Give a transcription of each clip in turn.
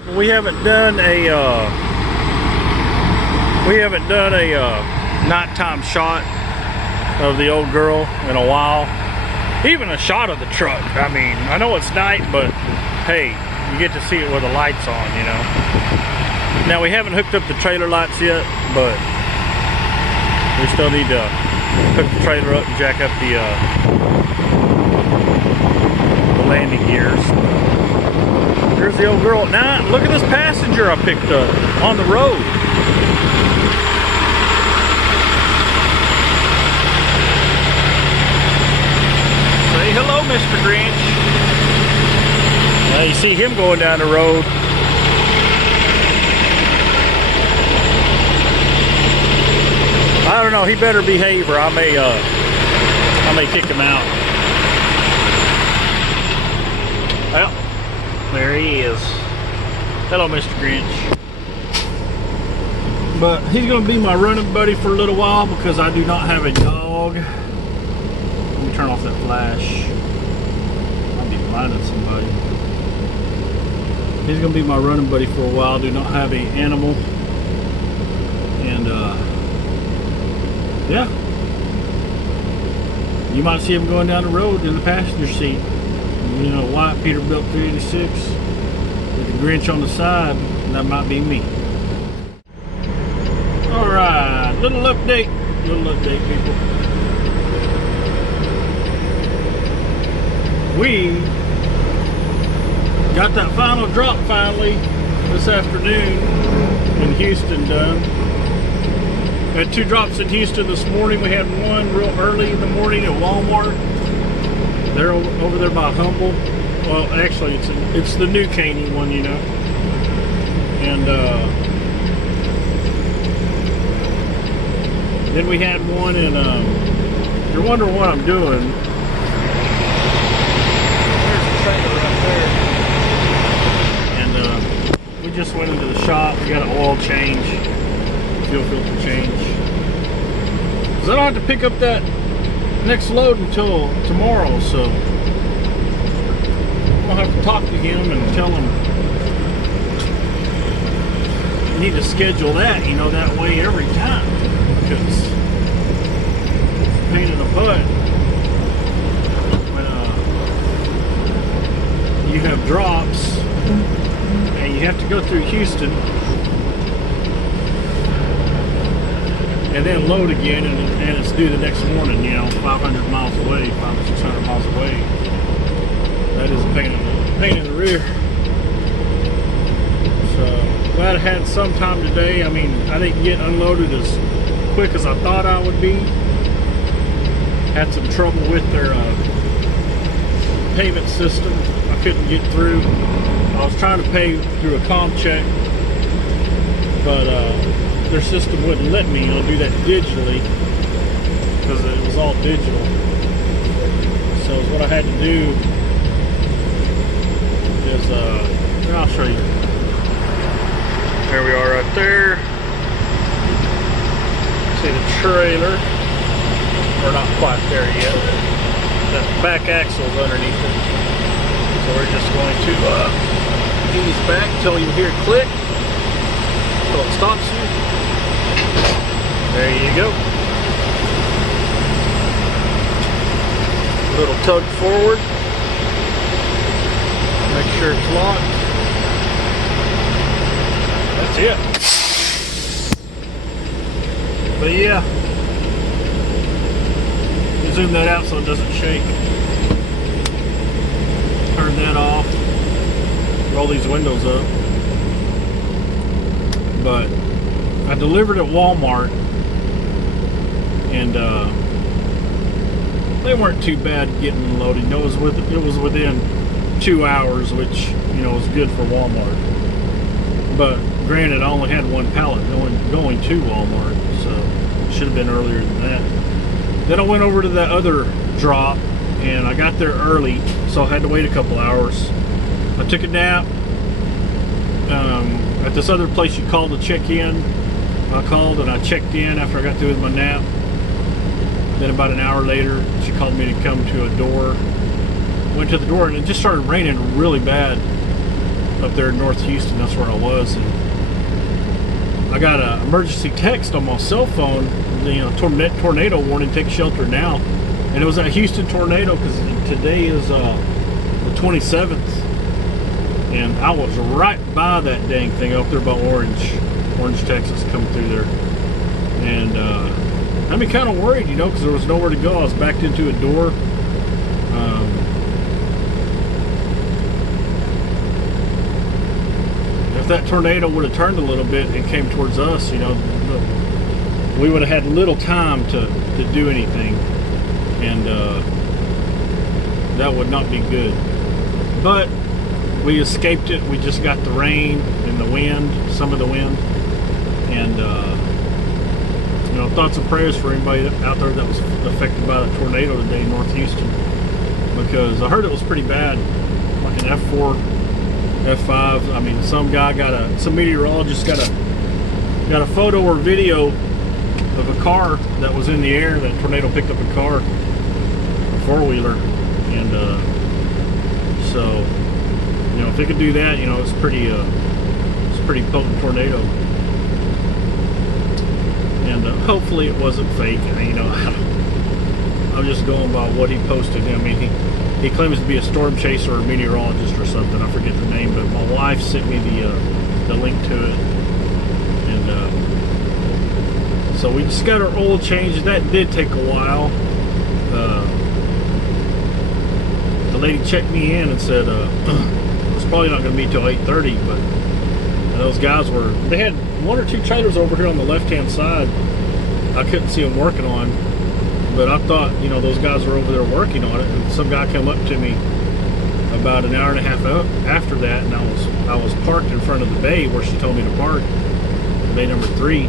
People, we haven't done a nighttime shot of the old girl in a while. Even a shot of the truck. I mean, I know it's night, but hey, you get to see it with the lights on, you know. Now we haven't hooked up the trailer lights yet, but we still need to hook the trailer up and jack up the landing gears. There's the old girl. Now look at this passenger I picked up on the road. Say hello, Mr. Grinch. Now you see him going down the road. I don't know, he better behave or I may kick him out. Well, there he is. Hello, Mr. Grinch. But he's gonna be my running buddy for a little while because I do not have a dog. Let me turn off that flash. I'll be blinding somebody. He's gonna be my running buddy for a while. I do not have an animal. And yeah. You might see him going down the road in the passenger seat. You know, white Peterbilt 386 with the Grinch on the side, and that might be me. Alright, little update, people. We got that final drop finally this afternoon in Houston done. We had 2 drops in Houston this morning. We had one real early in the morning at Walmart. They're over there by Humble. Well, actually, it's the new Caney one, you know. And then we had one in. If you're wondering what I'm doing, there's a trailer right there. And we just went into the shop. We got an oil change, fuel filter change. Because I don't have to pick up that next load until tomorrow, so I'll have to talk to him and tell him you need to schedule that, you know, that way every time, because it's a pain in the butt when you have drops and you have to go through Houston and then load again, and it's due the next morning, you know, 500 miles away, 500 or 600 miles away. That is a pain in the rear. So, glad I had some time today. I mean, I didn't get unloaded as quick as I thought I would be. Had some trouble with their payment system. I couldn't get through. I was trying to pay through a com check, but their system wouldn't let me, you know, do that digitally because it was all digital. So what I had to do is, I'll show you. There we are right there. See the trailer. We're not quite there yet. The back axle's underneath it. So we're just going to ease back until you hear it click. Until it stops you. There you go. A little tug forward. Make sure it's locked. That's it. But yeah. Zoom that out so it doesn't shake. Turn that off. Roll these windows up. But I delivered at Walmart, and they weren't too bad getting loaded. You know, it was within 2 hours, which, you know, was good for Walmart. But granted, I only had one pallet going to Walmart, so it should have been earlier than that. Then I went over to that other drop, and I got there early, so I had to wait a couple hours. I took a nap at this other place you called to check in. I called and I checked in after I got through with my nap. Then about an hour later, she called me to come to a door. Went to the door, and it just started raining really bad. up there in North Houston. That's where I was, and I got an emergency text on my cell phone. Tornado warning, take shelter now. And it was a Houston tornado because today is the 27th, and I was right by that dang thing up there by Orange, Texas, coming through there. And I'd be kind of worried, because there was nowhere to go. I was backed into a door. If that tornado would have turned a little bit and came towards us, we would have had little time to do anything, and that would not be good. But we escaped it. We just got the rain and the wind, some of the wind, and thoughts and prayers for anybody out there that was affected by the tornado today in North Houston, because I heard it was pretty bad, like an F4, F5. I mean, some meteorologist got a photo or video of a car that was in the air. That tornado picked up a car, a four-wheeler, and so if it could do that, it's a pretty potent tornado. And hopefully it wasn't fake. I'm just going by what he posted. I mean, he claims to be a storm chaser or a meteorologist or something. I forget the name, but my wife sent me the link to it. And so we just got our oil changed. That did take a while. The lady checked me in and said it's probably not going to be till 8:30, but those guys they had one or two trailers over here on the left-hand side. I couldn't see them working on, but I thought, those guys were over there working on it. And some guy came up to me about an hour and a half after that, and I was parked in front of the bay where she told me to park, bay number 3,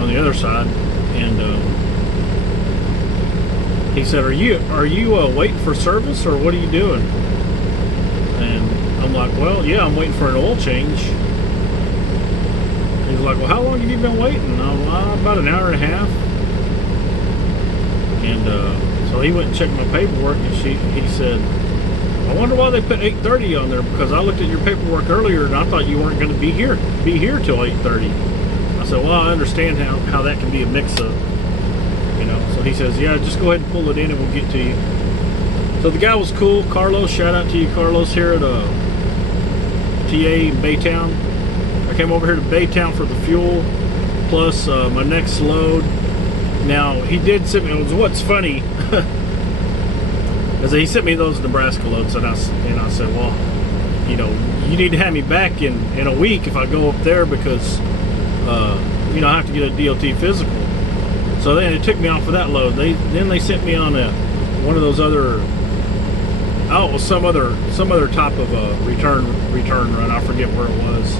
on the other side. And he said, "Are you waiting for service, or what are you doing?" And I'm like, "Well, yeah, I'm waiting for an oil change." He's like, "Well, how long have you been waiting?" I'm like, "About an hour and a half." And so he went and checked my paperwork, and he said, "I wonder why they put 8:30 on there, because I looked at your paperwork earlier and I thought you weren't going to be here till 8:30. I said, "Well, I understand how that can be a mix-up." So he says, "Yeah, just go ahead and pull it in and we'll get to you." So the guy was cool. Carlos, shout out to you, Carlos, here at TA Baytown. I came over here to Baytown for the fuel, plus my next load. Now, he did send me, what's funny, is that he sent me those Nebraska loads, and I said, "Well, you need to have me back in a week if I go up there, because, I have to get a DOT physical." So then it took me off of that load. Then they sent me on one of those other, it was some other type of a return run. I forget where it was,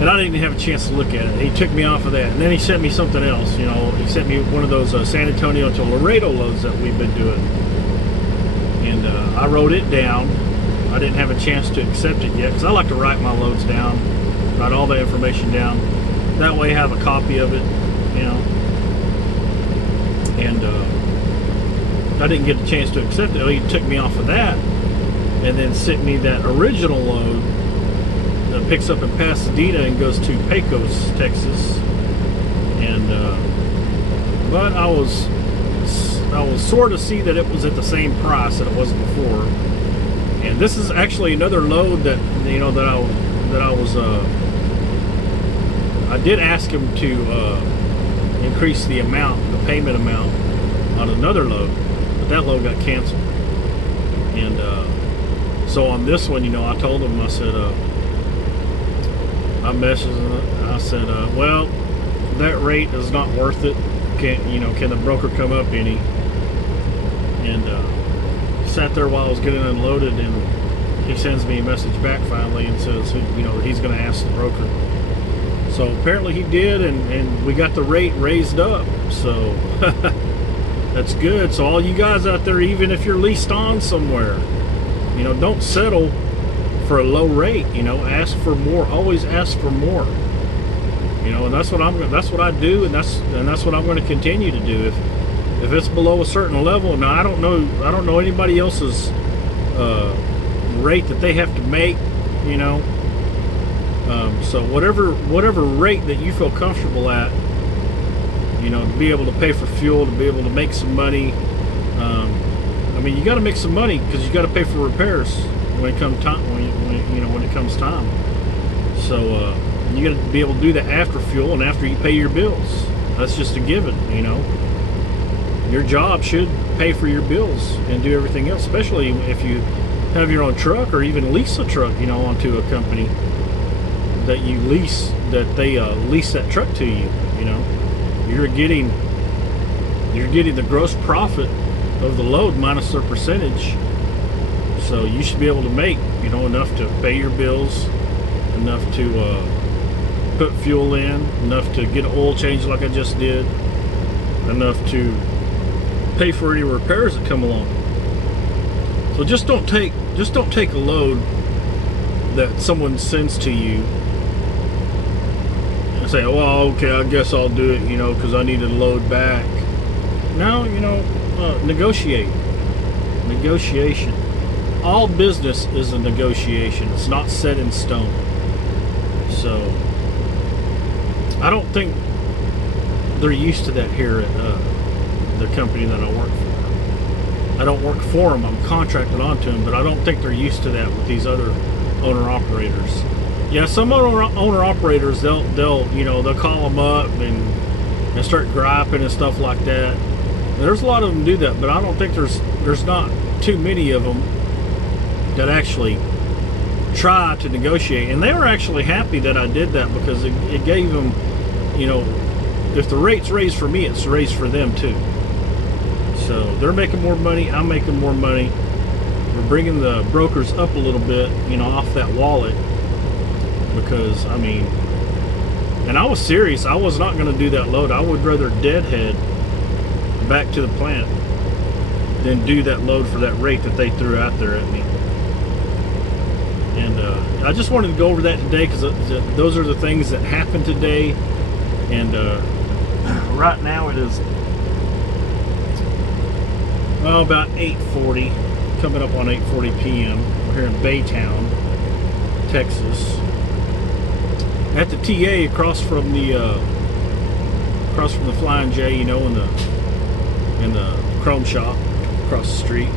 and I didn't even have a chance to look at it. He took me off of that, and then he sent me something else. He sent me one of those San Antonio to Laredo loads that we've been doing, and I wrote it down. I didn't have a chance to accept it yet, because I like to write my loads down, write all the information down. That way I have a copy of it, and I didn't get a chance to accept it. He took me off of that, and then sent me that original load that picks up in Pasadena and goes to Pecos, Texas. And but I was sort of see that it was at the same price that it was before. And this is actually another load that I did ask him to increase the payment amount on another load, but that load got canceled. And so on this one, I told him, I said, I messaged him, I said, "Well, that rate is not worth it. Can the broker come up any?" And sat there while I was getting unloaded, and he sends me a message back finally and says, that he's going to ask the broker. So apparently he did, and we got the rate raised up. So that's good. So all you guys out there, even if you're leased on somewhere, don't settle for a low rate. Ask for more. Always ask for more. And that's what I do, and that's what I'm going to continue to do. If it's below a certain level, now I don't know anybody else's rate that they have to make, you know. So whatever rate that you feel comfortable at, you know, to be able to pay for fuel, to be able to make some money. I mean, you got to make some money because you got to pay for repairs when it comes time. When it comes time. So you got to be able to do that after fuel and after you pay your bills. That's just a given, you know. Your job should pay for your bills and do everything else, especially if you have your own truck or even lease a truck, you know, onto a company that you lease, that they lease that truck to you. You know, you're getting the gross profit of the load minus their percentage. So you should be able to make, you know, enough to pay your bills, enough to put fuel in, enough to get an oil change like I just did, enough to pay for any repairs that come along. So just don't take a load that someone sends to you and say, well, okay, I guess I'll do it, you know, because I need to load back. No, you know, negotiation. All business is a negotiation. It's not set in stone. So I don't think they're used to that here at the company that I work for. I don't work for them. I'm contracted onto them, but I don't think they're used to that with these other owner-operators. Yeah, some owner-operators, they'll call them up and start griping and stuff like that. There's a lot of them do that, but I don't think there's not too many of them that actually try to negotiate. And they were actually happy that I did that because it gave them, you know, if the rate's raised for me, it's raised for them too. So they're making more money, I'm making more money. We're bringing the brokers up a little bit, you know, off that wallet. Because, I mean, and I was serious. I was not going to do that load. I would rather deadhead back to the plant than do that load for that rate that they threw out there at me. And I just wanted to go over that today because those are the things that happened today. And right now it is about 8:40, coming up on 8:40 p.m. We're here in Baytown, Texas, at the TA across from the Flying J, you know, in the Chrome shop across the street.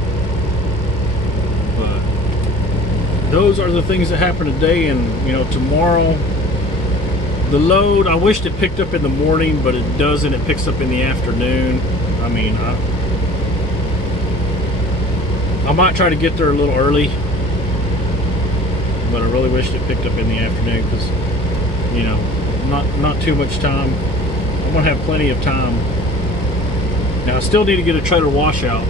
But those are the things that happened today. And you know, tomorrow the load, I wished it picked up in the morning, but it doesn't. It picks up in the afternoon. I mean, I might try to get there a little early, but I really wished it picked up in the afternoon because, you know, not too much time. I'm gonna have plenty of time. Now I still need to get a trailer washout,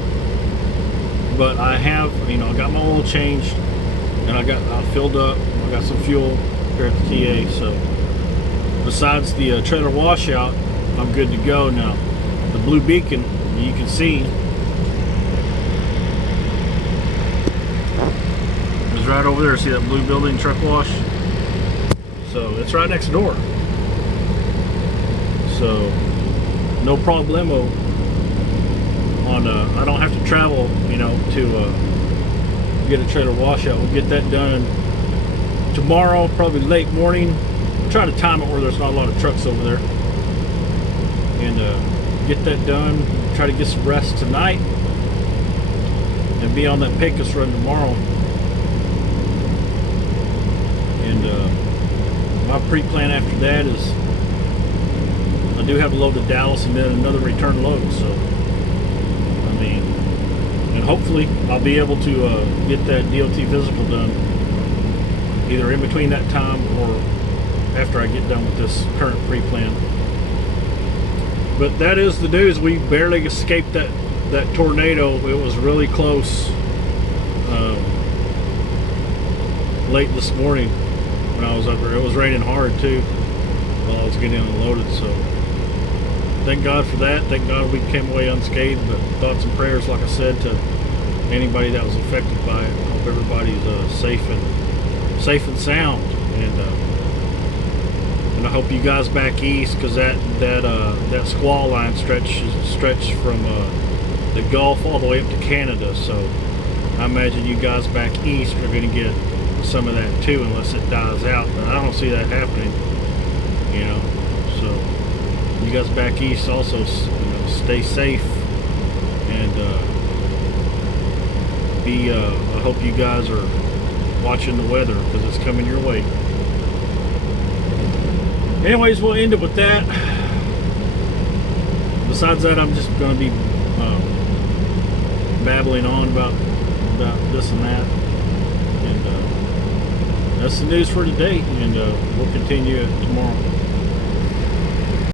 but I have, you know, I got my oil changed and I filled up. I got some fuel here at the TA. So besides the trailer washout, I'm good to go. Now the blue beacon, you can see, is right over there. See that blue building, truck wash? So it's right next door. So no problemo on I don't have to travel, you know, to get a trailer washout. We'll get that done tomorrow, probably late morning. I'll try to time it where there's not a lot of trucks over there, and get that done. Try to get some rest tonight and be on that Pecos run tomorrow. And my pre-plan after that is I do have a load to Dallas and then another return load. So I mean, and hopefully I'll be able to get that DOT physical done either in between that time or after I get done with this current pre-plan. But that is the news. We barely escaped that tornado. It was really close late this morning when I was up there. It was raining hard too while I was getting unloaded. So thank God for that. Thank God we came away unscathed. But thoughts and prayers, like I said, to anybody that was affected by it. I hope everybody's safe and sound. And I hope you guys back east, because that squall line stretched from the Gulf all the way up to Canada. So I imagine you guys back east are going to get some of that too, unless it dies out. But I don't see that happening. You know, so you guys back east also, stay safe and I hope you guys are watching the weather because it's coming your way. Anyways, we'll end it with that. Besides that, I'm just going to be babbling on about this and that, and that's the news for today, and we'll continue it tomorrow.